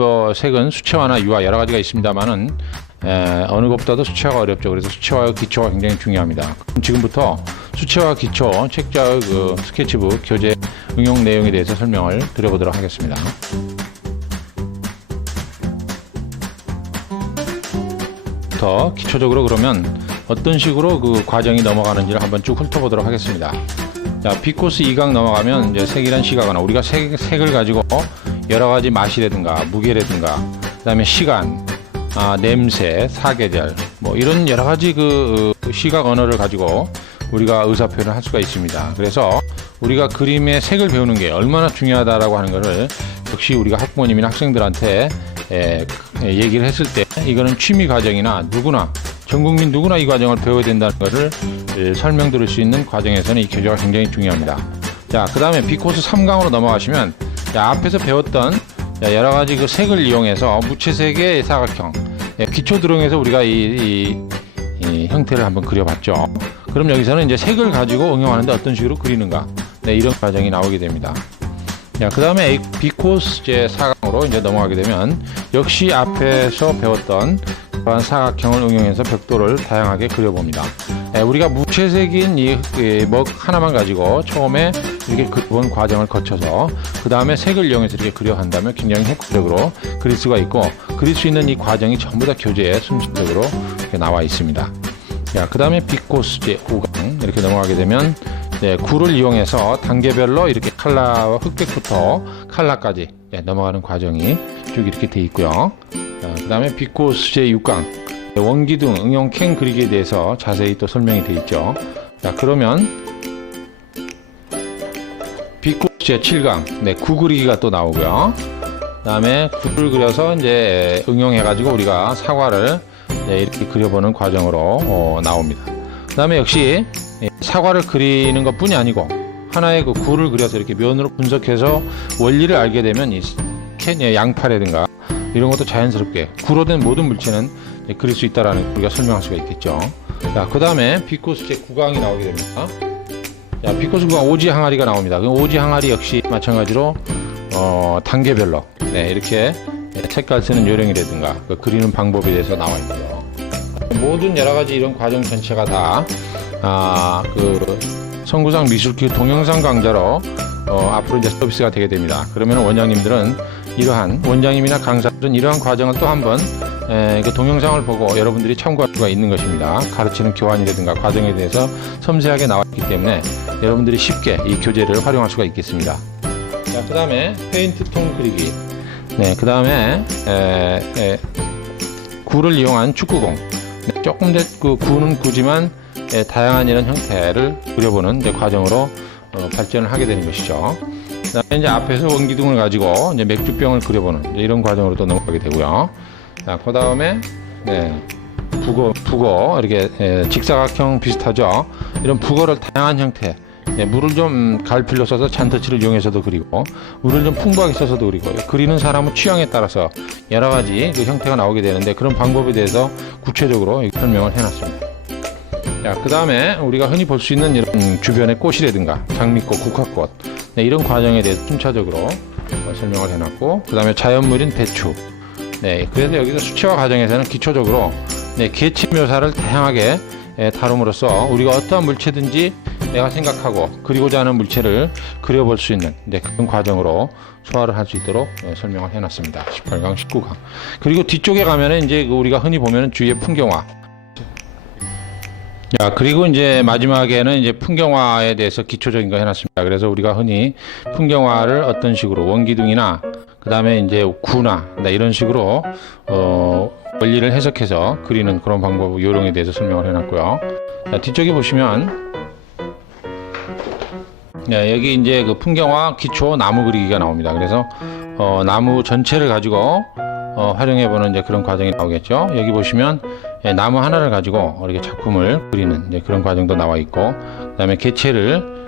뭐 색은 수채화나 유화 여러 가지가 있습니다만은 어느 것보다도 수채화가 어렵죠. 그래서 수채화의 기초가 굉장히 중요합니다. 지금부터 수채화 기초 책자의 그 스케치북 교재 응용 내용에 대해서 설명을 드려보도록 하겠습니다. 더 기초적으로 그러면 어떤 식으로 그 과정이 넘어가는지를 한번 쭉 훑어보도록 하겠습니다. 자, B코스 2강 넘어가면 이제 색이란 시각은 우리가 색을 가지고 여러 가지 맛이라든가 무게라든가 그다음에 시간, 냄새, 사계절 뭐 이런 여러 가지 그 시각 언어를 가지고 우리가 의사 표현을 할 수가 있습니다. 그래서 우리가 그림의 색을 배우는 게 얼마나 중요하다라고 하는 것을 역시 우리가 학부모님이나 학생들한테 얘기를 했을 때 이거는 취미 과정이나 누구나 전 국민 누구나 이 과정을 배워야 된다는 것을 설명드릴 수 있는 과정에서는 이 교재가 굉장히 중요합니다. 자, 그 다음에 B코스 3강으로 넘어가시면 앞에서 배웠던 여러 가지 그 색을 이용해서 무채색의 사각형 기초 드로잉에서 우리가 이 형태를 한번 그려봤죠. 그럼 여기서는 이제 색을 가지고 응용하는데 어떤 식으로 그리는가 이런 과정이 나오게 됩니다. 그 다음에 B코스 제 4강으로 이제 넘어가게 되면 역시 앞에서 배웠던 그러한 사각형을 응용해서 벽돌을 다양하게 그려봅니다. 우리가 무채색인 이 먹 하나만 가지고 처음에 이렇게 그려본 과정을 거쳐서 그 다음에 색을 이용해서 이렇게 그려 한다면 굉장히 효과적으로 그릴 수가 있고 그릴 수 있는 이 과정이 전부 다 교재에 순서적으로 이렇게 나와 있습니다. 그 다음에 B코스 제 5강 이렇게 넘어가게 되면 굴을 이용해서 단계별로 이렇게 칼라와 흑백부터 칼라까지 넘어가는 과정이 쭉 이렇게 되어 있고요. 그 다음에 B코스 제 6강 원기둥 응용 캔 그리기에 대해서 자세히 또 설명이 되어 있죠. 자, 그러면 B코스 제 7강 구 그리기가 또 나오고요. 그 다음에 굴을 그려서 이제 응용해 가지고 우리가 사과를 이렇게 그려보는 과정으로 나옵니다. 그 다음에 역시 사과를 그리는 것 뿐이 아니고 하나의 그 굴을 그려서 이렇게 면으로 분석해서 원리를 알게 되면 이 양파라든가 이런 것도 자연스럽게 구로 된 모든 물체는 그릴 수 있다라는 우리가 설명할 수가 있겠죠. 자, 그 다음에 B코스 제 9강이 나오게 됩니다. 자, B코스 9강 오지 항아리가 나옵니다. 그 오지 항아리 역시 마찬가지로 단계별로 이렇게 색깔 쓰는 요령이라든가 그 그리는 방법에 대해서 나와 있고요. 모든 여러 가지 이런 과정 전체가 다 그 성구상 미술기 동영상 강좌로 앞으로 이제 서비스가 되게 됩니다. 그러면 원장님들은 이러한 원장님이나 강사들은 이러한 과정을 또 한번 그 동영상을 보고 여러분들이 참고할 수가 있는 것입니다. 가르치는 교환이라든가 과정에 대해서 섬세하게 나와 있기 때문에 여러분들이 쉽게 이 교재를 활용할 수가 있겠습니다. 자, 그 다음에 페인트 통 그리기. 그 다음에 굴을 이용한 축구공. 조금 더 그 구는 구지만 다양한 이런 형태를 그려보는 이제 과정으로 발전을 하게 되는 것이죠. 그다음에 이제 앞에서 원기둥을 가지고 이제 맥주병을 그려보는 이런 과정으로 또 넘어가게 되고요. 자, 그 다음에 북어 이렇게 직사각형 비슷하죠. 이런 북어를 다양한 형태. 물을 좀 갈필로 써서 잔터치를 이용해서도 그리고 물을 좀 풍부하게 써서도 그리고 그리는 사람의 취향에 따라서 여러 가지 그 형태가 나오게 되는데 그런 방법에 대해서 구체적으로 설명을 해놨습니다. 자, 그 다음에 우리가 흔히 볼 수 있는 이런 주변의 꽃이라든가 장미꽃, 국화꽃 이런 과정에 대해서 순차적으로 설명을 해놨고 그 다음에 자연물인 배추. 그래서 여기서 수채화 과정에서는 기초적으로 개체 묘사를 다양하게 다룸으로써 우리가 어떠한 물체든지 내가 생각하고 그리고자 하는 물체를 그려볼 수 있는 그런 과정으로 소화를 할 수 있도록 설명을 해놨습니다. 18강, 19강. 그리고 뒤쪽에 가면은 이제 우리가 흔히 보면은 주위의 풍경화. 자, 그리고 이제 마지막에는 이제 풍경화에 대해서 기초적인 거 해놨습니다. 그래서 우리가 흔히 풍경화를 어떤 식으로 원기둥이나 그 다음에 이제 구나 이런 식으로 원리를 해석해서 그리는 그런 방법 요령에 대해서 설명을 해놨고요. 자, 뒤쪽에 보시면 여기 이제 그 풍경화 기초 나무 그리기가 나옵니다. 그래서 나무 전체를 가지고 활용해보는 이제 그런 과정이 나오겠죠. 여기 보시면 나무 하나를 가지고 이렇게 작품을 그리는 이제 그런 과정도 나와 있고, 그 다음에 개체를